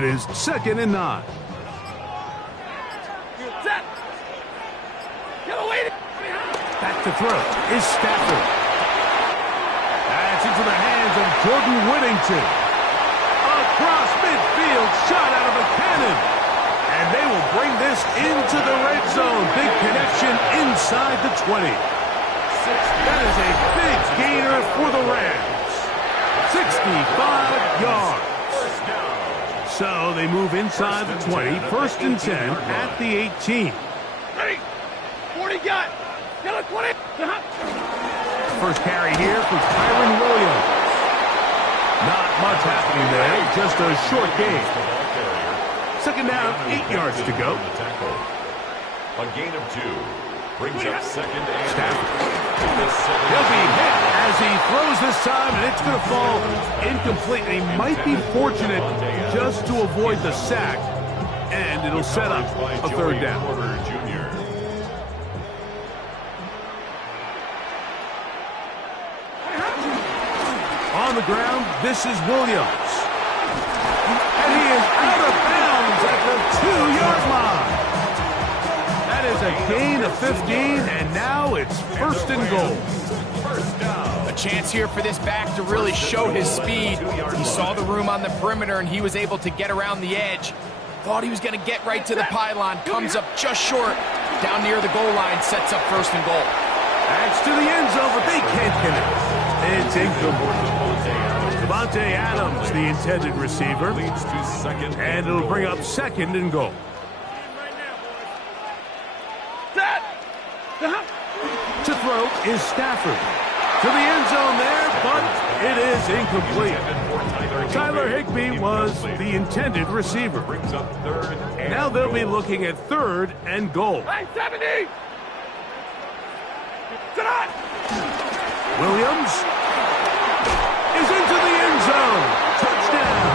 It is 2nd and 9. Back to throw is Stafford. That's into the hands of Jordan Whittington. Across midfield, shot out of a cannon. And they will bring this into the red zone. Big connection inside the 20. That is a big gainer for the Rams. 65 yards. So they move inside the 20. 1st and 10 at the 18. Ready? 40 got. Get a 20. First carry here for Kyron Williams. Not much happening there. Just a short gain. 2nd down, 8 yards to go. A gain of 2. Brings up 2nd and Stafford. He'll be hit as he throws this time, and it's going to fall incomplete. He might be fortunate just to avoid the sack, and it'll set up a 3rd down. On the ground, this is Williams. And he is out of bounds at the 2-yard line. That is a gain of 15, and now it's 1st and goal. A chance here for this back to really show his speed. He saw the room on the perimeter, and he was able to get around the edge. Thought he was going to get right to the pylon. Comes up just short. Down near the goal line, sets up 1st and goal. That's to the end zone, but they can't connect. It's incomplete. Devontae Adams, the intended receiver. And it'll bring up 2nd and goal. To throw is Stafford. To the end zone there, but it is incomplete. Tyler Higbee was the intended receiver. Now they'll be looking at 3rd and goal. 70! Williams is into the end zone. Touchdown.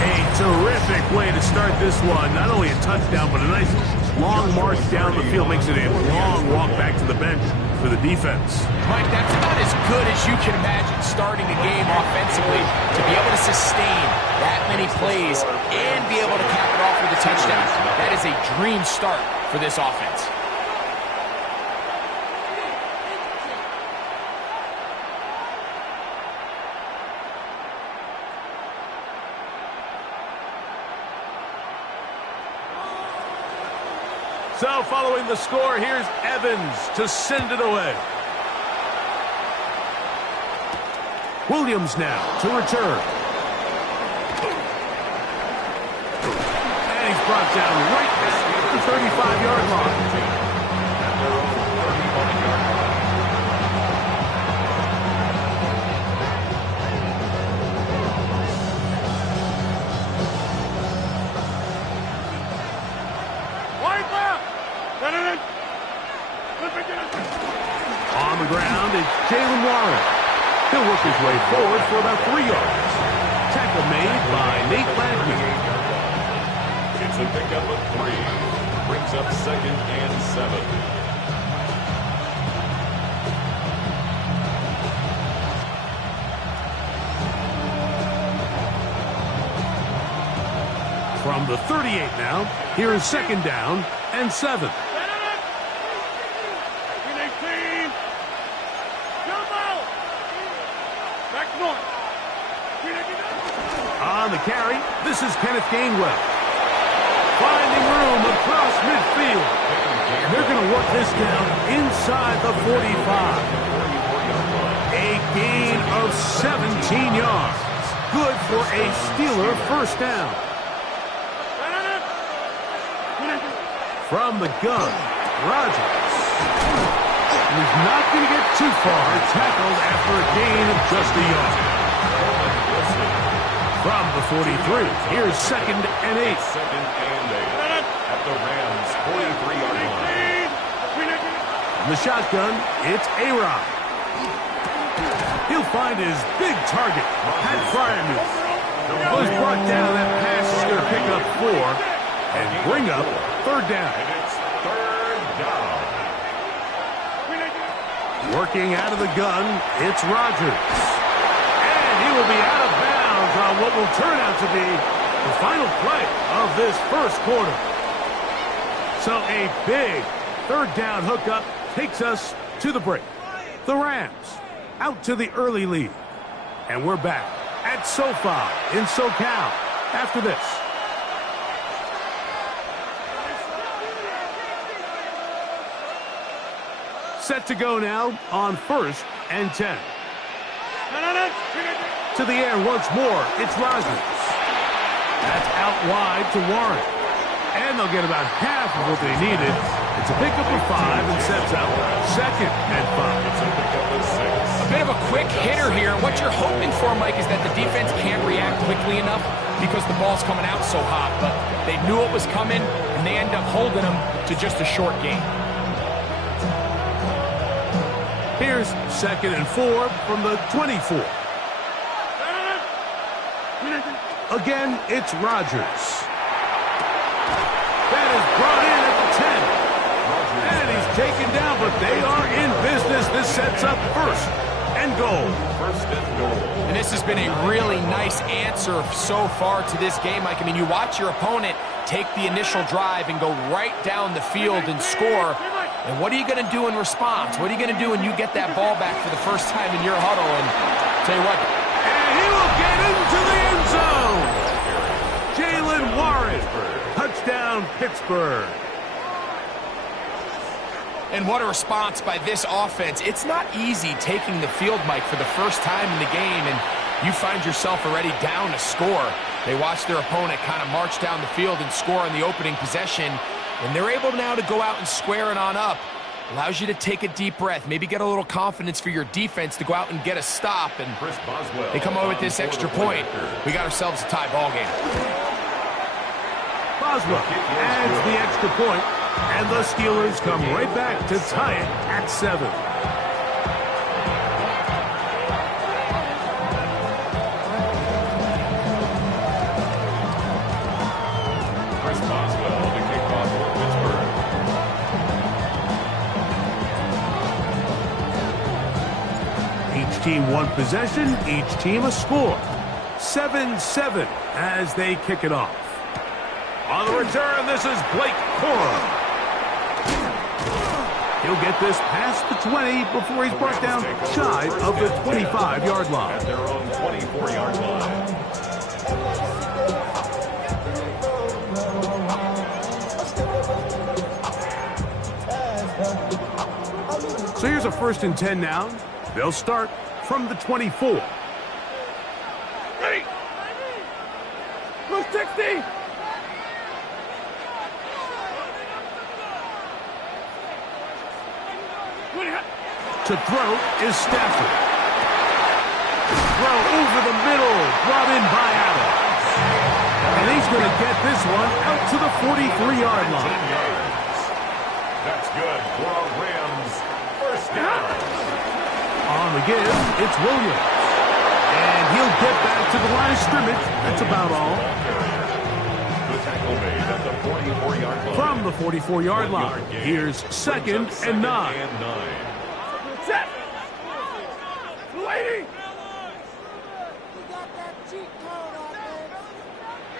A terrific way to start this one. Not only a touchdown, but a nice long march down the field. Makes it a long walk back to the bench for the defense. Mike, that's about as good as you can imagine starting a game offensively. To be able to sustain that many plays and be able to cap it off with a touchdown. That is a dream start for this offense. So following the score, here's Evans to send it away. Williams now to return. And he's brought down right at the 35-yard line. On the ground, it's Jalen Warren. He'll work his way forward for about 3 yards. Tackle made by Nate Ladney. It's a pickup of 3. Brings up 2nd and 7. From the 38 now, here is 2nd down and 7. On the carry, this is Kenneth Gainwell. Finding room across midfield. And they're going to work this down inside the 45. A gain of 17 yards. Good for a Steeler 1st down. From the gun, Rodgers. He's not going to get too far. Tackled after a gain of just a yard. From the 43, here's 2nd and 8. 2nd and 8 at the Rams' 43-yard line. From the shotgun, it's A-Rod. He'll find his big target, Pat Fryermuth. Was brought down. That pass is going to pick up 4 and bring up 3rd down. And it's 3rd down. Working out of the gun, it's Rodgers. And he will be out of bounds on what will turn out to be the final play of this first quarter. So a big third down hookup takes us to the break. The Rams out to the early lead. And we're back at SoFi in SoCal after this. Set to go now on 1st and 10. To the air once more, it's Rodgers. That's out wide to Warren. And they'll get about half of what they needed. It's a pickup of 5 and sets up 2nd and 5. It's a pickup of 6. A bit of a quick hitter here. What you're hoping for, Mike, is that the defense can't react quickly enough because the ball's coming out so hot. But they knew it was coming, and they end up holding them to just a short game. Here's 2nd and 4 from the 24. Again, it's Rodgers. That is brought in at the 10. And he's taken down, but they are in business. This sets up 1st and goal. 1st and goal. And this has been a really nice answer so far to this game, Mike. I mean, you watch your opponent take the initial drive and go right down the field and score. And what are you going to do in response? What are you going to do when you get that ball back for the first time in your huddle? And tell you what. And he will get into the end zone. Jalen Warren. Touchdown, Pittsburgh. And what a response by this offense. It's not easy taking the field, Mike, for the first time in the game, and you find yourself already down a score. They watch their opponent kind of march down the field and score on the opening possession, and they're able now to go out and square it on up. Allows you to take a deep breath, maybe get a little confidence for your defense to go out and get a stop, and they come away with this extra point. We got ourselves a tie ball game. Boswell adds the extra point, and the Steelers come right back to tie it at 7. Chris Boswell to kick off for Pittsburgh. Each team one possession, each team a score. 7-7 as they kick it off. On the return, this is Blake Corum. He'll get this past the 20 before he's brought down shy of the 25-yard line. At their own 24-yard line. So here's a 1st and 10 now. They'll start from the 24. Ready. 60. To throw is Stafford. Throw over the middle, brought in by Adams. And he's going to get this one out to the 43-yard line. That's good for a Rams 1st down. On the give, it's Williams. And he'll get back to the line of scrimmage. That's about all. The tackle made at the 44-yard line. From the 44-yard line, here's 2nd and 9. Set. Lady.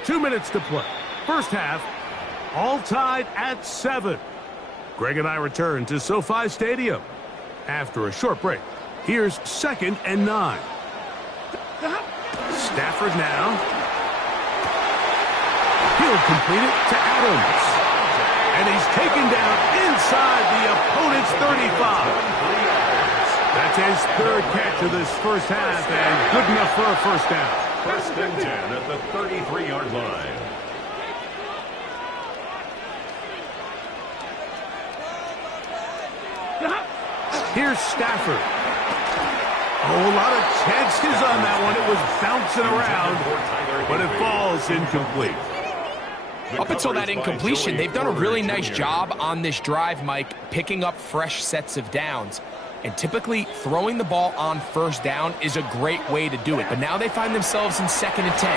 2 minutes to play. First half, all tied at 7. Greg and I return to SoFi Stadium. After a short break, here's 2nd and 9. Stafford now. He'll complete it to Adams. And he's taken down inside the opponent's 35. That's his 3rd catch of this first half, and good enough for a 1st down. 1st and 10 at the 33-yard line. Here's Stafford. Oh, a lot of chances on that one. It was bouncing around, but it falls incomplete. Up until that incompletion, they've done a really nice job on this drive, Mike, picking up fresh sets of downs. And typically, throwing the ball on 1st down is a great way to do it. But now they find themselves in 2nd and 10.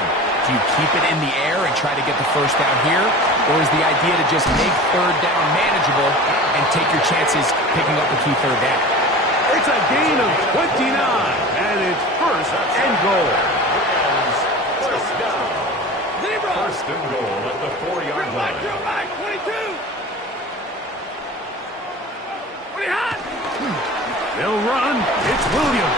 Do you keep it in the air and try to get the 1st down here? Or is the idea to just make 3rd down manageable and take your chances picking up the key 3rd down? It's a gain of 29, and it's first and goal. First down. Zero. First and goal at the 4-yard line. Right, 22. Pretty hot. They'll run. It's Williams.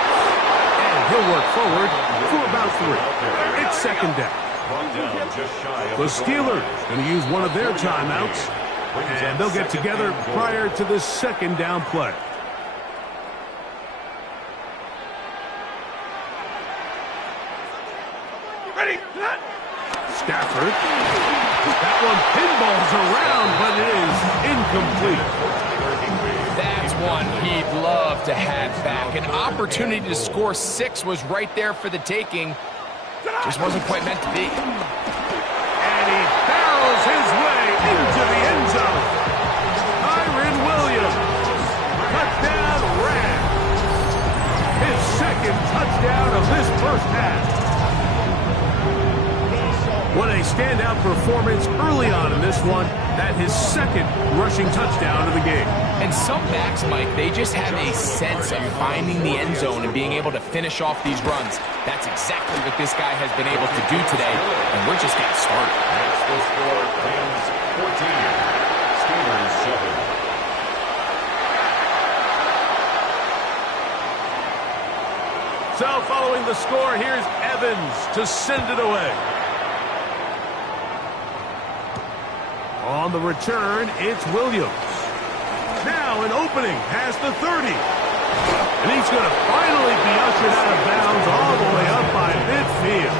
And he'll work forward for about 3. It's second down. Brought down just shy of The Steelers going to use one of their timeouts, and they'll get together prior to the second down play. Ready. Stafford. That one pinballs around, but it is incomplete. That's one he'd love to have back. An opportunity to score 6 was right there for the taking. Just wasn't quite meant to be. And he barrels his way into the end zone. Kyron Williams. Touchdown Rams. His second touchdown of this first half. What a standout performance early on in this one. That his second rushing touchdown of the game. And some backs, Mike, they just have a sense of finding the end zone and being able to finish off these runs. That's exactly what this guy has been able to do today, and we're just getting started. That's the score. Rams 14. Steelers 7. So following the score, here's Evans to send it away. On the return, it's Williams. Now an opening past the 30. And he's going to finally be ushered out of bounds all the way up by midfield.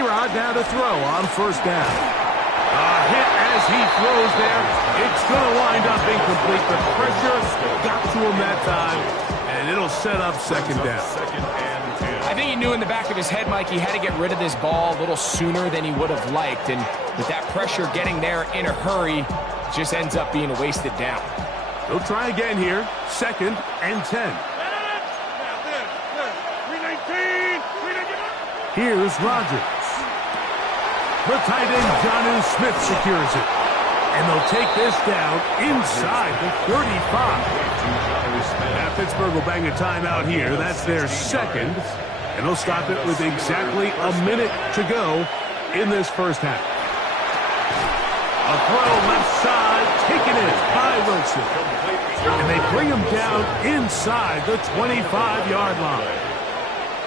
A-Rod now to throw on first down. A hit as he throws there. It's going to wind up incomplete. The pressure got to him that time. And it'll set up second down. I think he knew in the back of his head, Mike, he had to get rid of this ball a little sooner than he would have liked. And with that pressure getting there in a hurry, it just ends up being a wasted down. He'll try again here. Second and 10. Here's Rodgers. The tight end, Jonnu Smith, secures it. And they'll take this down inside the 35. Now Pittsburgh will bang a timeout here. That's their second. And they'll stop it with exactly a minute to go in this first half. A throw left side, taken in by Wilson. And they bring him down inside the 25-yard line.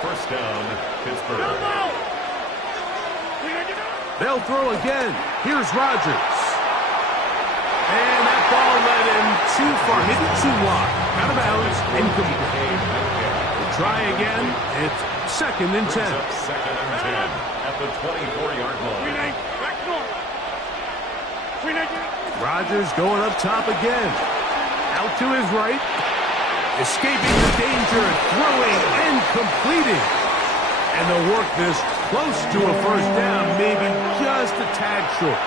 First down, Pittsburgh. They'll throw again. Here's Rodgers. And that ball led him too far, maybe too wide. Out of bounds, incomplete. We'll try again. It's second and 10. Second and 10 at the 24-yard line. Rodgers going up top again. Out to his right. Escaping the danger, throwing and completing. And they'll work this close to a first down, maybe just a tad short.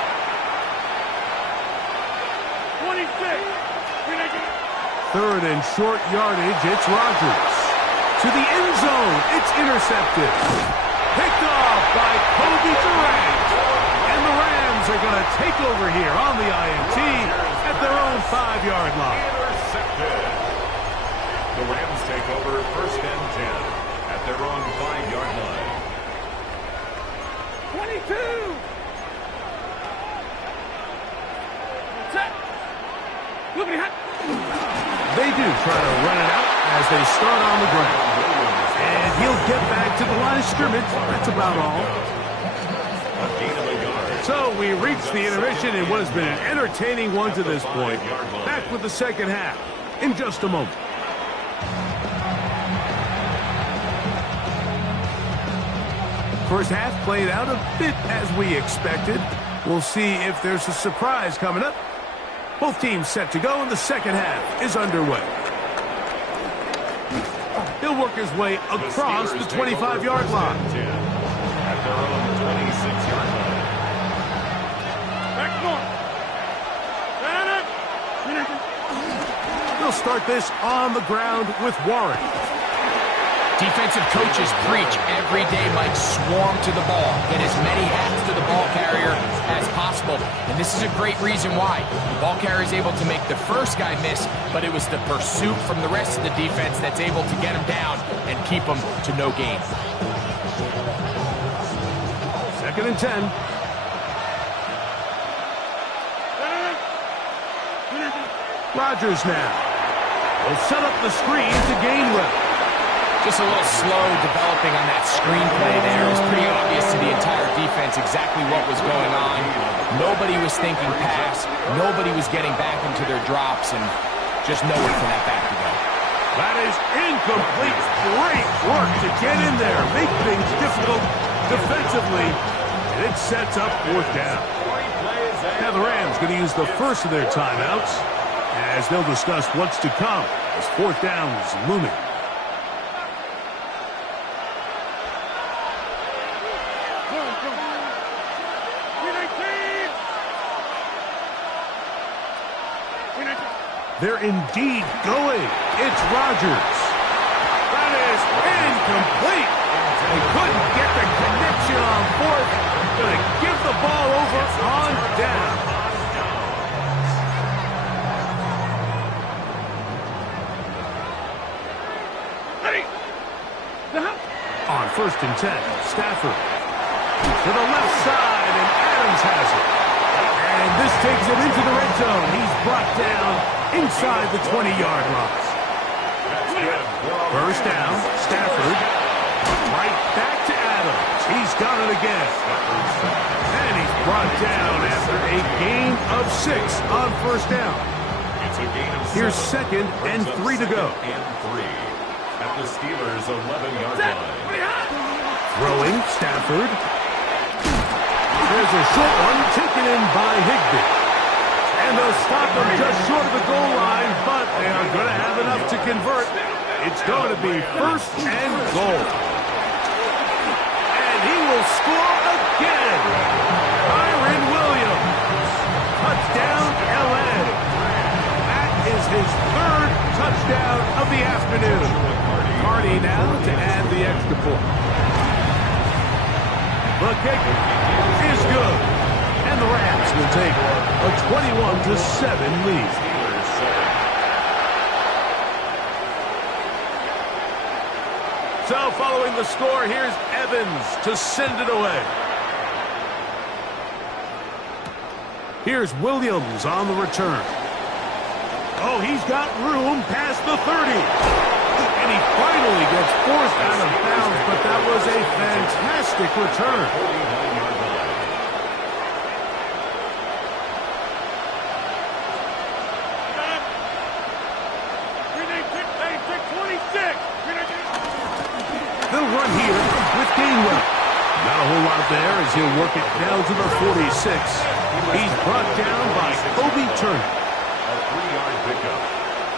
26. Third and short yardage, it's Rodgers. To the end zone, it's intercepted. Picked off by Kobe Durant. And the Rams are going to take over here on the INT at their own 5-yard line. Intercepted. The Rams take over first and 10 at their own 5-yard line. 22. Set. Look at it. They do try to run it out as they start on the ground. And he'll get back to the line of scrimmage. That's about all. A gain of a yard. So we reach the intermission in what has been an entertaining one to this point. Back with the second half in just a moment. First half played out a bit as we expected. We'll see if there's a surprise coming up. Both teams set to go, and the second half is underway. He'll work his way across the 25-yard line. At their own 26-yard line. They'll start this on the ground with Warren. Defensive coaches preach every day, Mike, swarm to the ball. Get as many hats to the ball carrier as possible. And this is a great reason why. The ball carrier is able to make the first guy miss, but it was the pursuit from the rest of the defense that's able to get him down and keep him to no gain. 2nd and 10. Rodgers now. Will set up the screen to Gainwell. Just a little slow developing on that screenplay there. It was pretty obvious to the entire defense exactly what was going on. Nobody was thinking pass. Nobody was getting back into their drops, and just nowhere for that back to go. That is incomplete. Great work to get in there, make things difficult defensively, and it sets up 4th down. Now the Rams going to use the first of their timeouts as they'll discuss what's to come as 4th down is looming. They're indeed going. It's Rodgers. That is incomplete. They couldn't get the connection on 4th. Going to give the ball over on down. On 1st and 10, Stafford. To the left side, and Adams has it. And this takes him into the red zone. He's brought down inside the 20-yard line. First down, Stafford. Right back to Adams. He's got it again. And he's brought down after a gain of 6 on 1st down. Here's 2nd and 3 to go. At the Steelers' 11-yard line. Throwing, Stafford. There's a short one taken in by Higbee. And they'll stop him just short of the goal line, but they are going to have enough to convert. It's going to be 1st and goal. And he will score again. Kyren Williams. Touchdown, L.A. That is his 3rd touchdown of the afternoon. Cardi now to add the extra point. The kick is good. And the Rams will take a 21-7 lead. So following the score, here's Evans to send it away. Here's Williams on the return. Oh, he's got room past the 30. And he finally gets forced out of bounds, but that was a fantastic return. They'll run here with Gainwell. Not a whole lot there as he'll work it down to the 46. He's brought down by Kobe Turner. A 3-yard pickup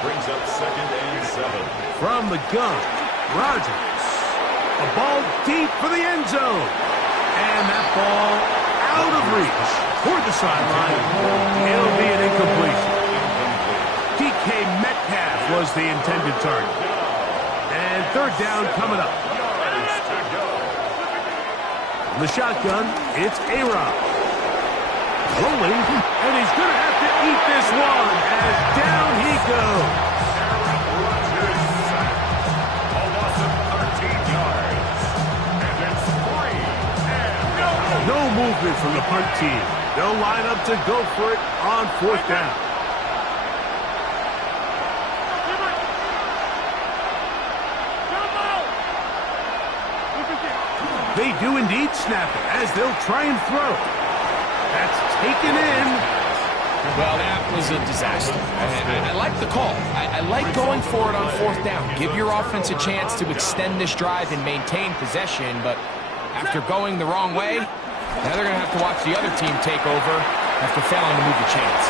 brings up 2nd and 7. From the gun, Rodgers. A ball deep for the end zone. And that ball out of reach toward the sideline. It'll be an incompletion. DK Metcalf was the intended target. And 3rd down coming up. From the shotgun, it's A-Rod. Rolling, and he's going to have to eat this one as down he goes. A loss of 13 yards. And it's 3 and No movement from the punt team. They'll line up to go for it on 4th down. They do indeed snap it as they'll try and throw. That's taken in. Well, that was a disaster. I like the call. I like going for it on 4th down. Give your offense a chance to extend this drive and maintain possession, but after going the wrong way, now they're going to have to watch the other team take over after failing to move the chains.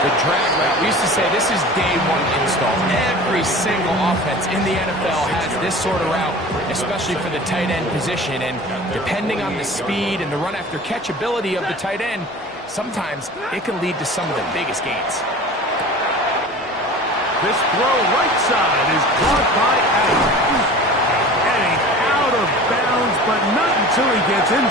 The drag route. We used to say this is day 1 install. Every single offense in the NFL has this sort of route, especially for the tight end position. And depending on the speed and the run after catch ability of the tight end, sometimes it can lead to some of the biggest gains. This throw right side is caught by Adams. but not until he gets inside.